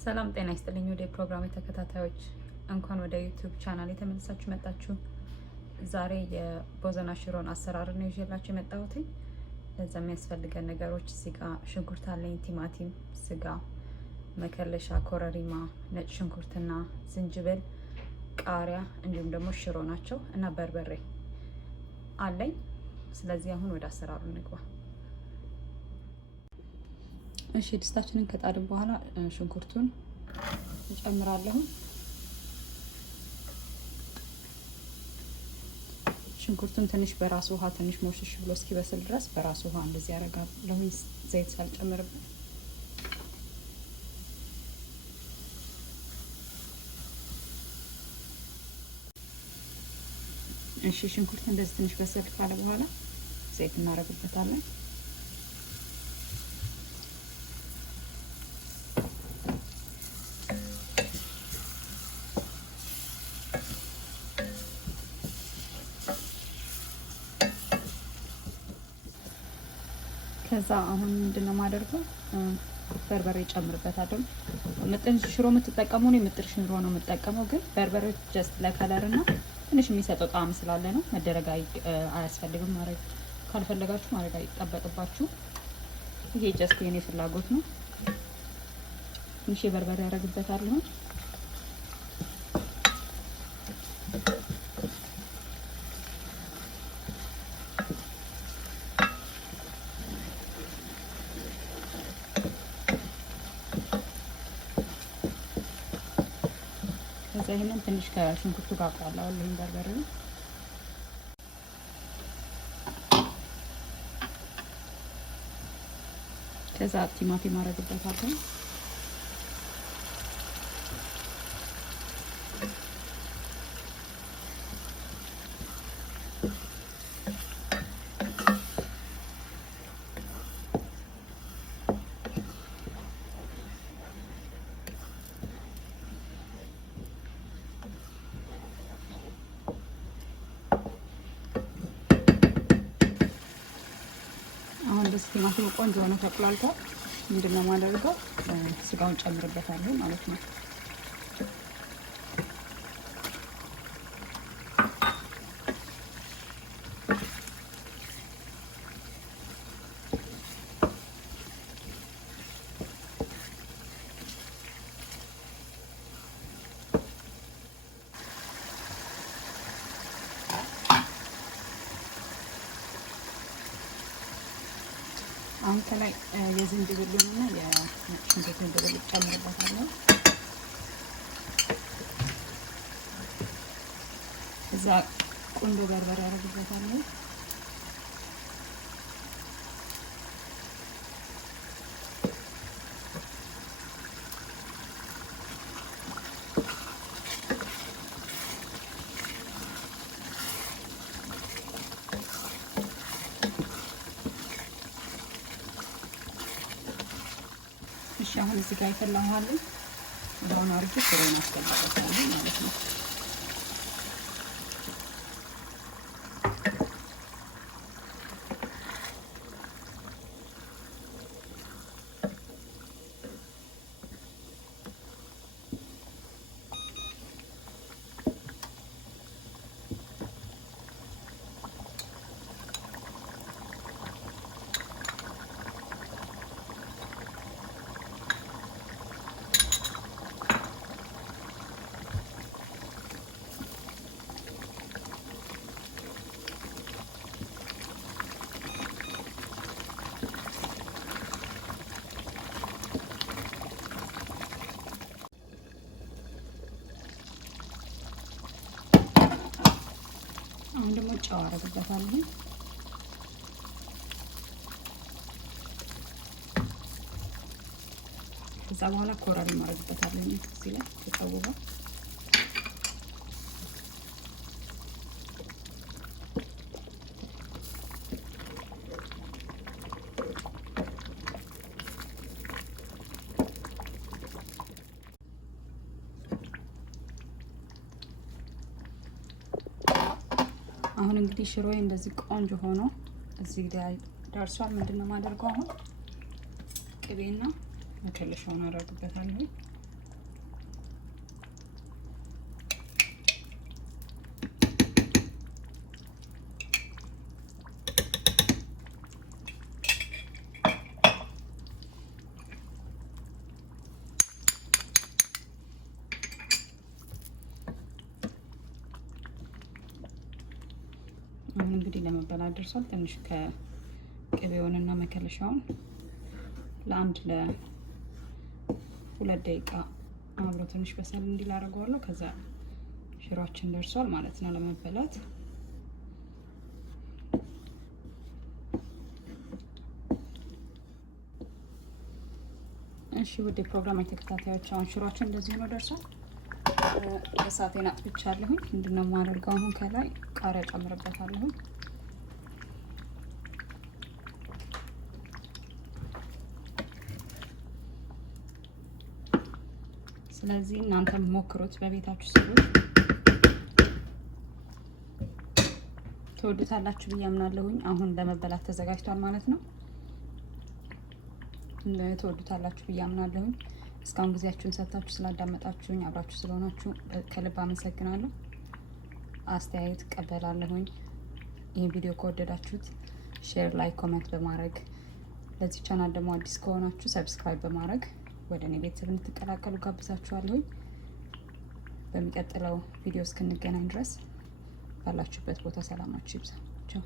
ሰላም ጤና ይስጥልኝ ወደ ፕሮግራም ተከታታዮች እንኳን ወደ ዩቲዩብ ቻናል የተመለሳችሁ መጣችሁ። ዛሬ የቦዘና ሽሮን አሰራር ነው ይዤላችሁ የመጣሁት። ለዛ የሚያስፈልገን ነገሮች እዚህ ጋር ሽንኩርት አለኝ፣ ቲማቲም፣ ስጋ፣ መከለሻ፣ ኮረሪማ፣ ነጭ ሽንኩርትና ዝንጅብል፣ ቃሪያ እንዲሁም ደግሞ ሽሮ ናቸው እና በርበሬ አለኝ። ስለዚህ አሁን ወደ አሰራሩ እንግባ። እሺ ድስታችንን ከጣድን በኋላ ሽንኩርቱን እንጨምራለሁ። ሽንኩርቱን ትንሽ በራሱ ውሃ ትንሽ ሞሽሽ ብሎ እስኪበስል ድረስ በራሱ ውሃ እንደዚህ ያደርጋለሁ፣ ዘይት ሳልጨምርበት። እሺ ሽንኩርቱ እንደዚህ ትንሽ በሰል ካለ በኋላ ዘይት እናደርግበታለን። ከዛ አሁን ምንድነው ማደርገው በርበሬ ጨምርበታለሁ። ምጥን ሽሮ የምትጠቀሙ ነው ምጥን ሽሮ ነው የምጠቀመው፣ ግን በርበሬ ጀስት ለከለር እና ትንሽ የሚሰጠው ጣዕም ስላለ ነው። መደረግ አያስፈልግም። ማድረግ ካልፈለጋችሁ ማድረግ አይጠበቅባችሁ። ይሄ ጀስት የኔ ፍላጎት ነው። ትንሽ በርበሬ ያደርግበታለሁ። ይሄንን ትንሽ ከሽንኩርቱ ጋር አቁላላው። ይሄን በርበሬ ከዛ ቲማቲም አደርግበታለሁ። ቲማቲሙ ቆንጆ ሆኖ ተቆላልቷል። ምንድነው ማደርገው ስጋውን ጨምርበታለሁ ማለት ነው። አሁን ከላይ የዝንጅብሉንና የሽንኩርቱን ድብልቅ ጨምርበታለሁ። እዛ ቁንዶ በርበሬ አደርግበታለሁ። እሺ አሁን እዚህ ጋር የፈላው አለ ብራውን አርጌ ሽሮውን አስገባታለሁ ማለት ነው። አሁን ደግሞ ጨው አደርግበታለሁ። ከዛ በኋላ ኮረሪማ አደርግበታለሁ። እዚህ ላይ ከጨው ጋር አሁን እንግዲህ ሽሮዬ እንደዚህ ቆንጆ ሆኖ እዚህ ላይ ደርሷል። ምንድነው ማደርገው አሁን ቅቤና መከለሻውን አደርግበታለሁ። እንግዲህ ለመበላት ደርሷል። ትንሽ ከቅቤውንና መከለሻውን ለ2 ደቂቃ አብሮ ትንሽ በሰል እንዲል አደርገዋለሁ። ከዛ ሽሮአችን ደርሷል ማለት ነው ለመበላት። እሺ ውድ ፕሮግራም ተከታታዮች አሁን ሽሮአችን እንደዚህ ነው ደርሷል። እሳቴን አጥፍቻለሁ። ምንድነው የማደርገው አሁን ከላይ ቃሪያ ጨምርበታለሁ። ስለዚህ እናንተ ሞክሩት በቤታችሁ ስሩት፣ ትወዱታላችሁ ብዬ አምናለሁ። አሁን ለመበላት ተዘጋጅቷል ማለት ነው። ትወዱታላችሁ ብዬ አምናለሁ። እስካሁን ጊዜያችሁን ሰጥታችሁ ስላዳመጣችሁኝ አብራችሁ ስለሆናችሁ ከልብ አመሰግናለሁ። አስተያየት ቀበላለሁ። ይህን ቪዲዮ ከወደዳችሁት ሼር፣ ላይክ፣ ኮሜንት በማድረግ ለዚህ ቻናል ደግሞ አዲስ ከሆናችሁ ሰብስክራይብ በማድረግ ወደ እኔ ቤተሰብ እንድትቀላቀሉ ጋብዛችኋለሁ። በሚቀጥለው ቪዲዮ እስክንገናኝ ድረስ ባላችሁበት ቦታ ሰላማችሁ ይብዛ። ቻው።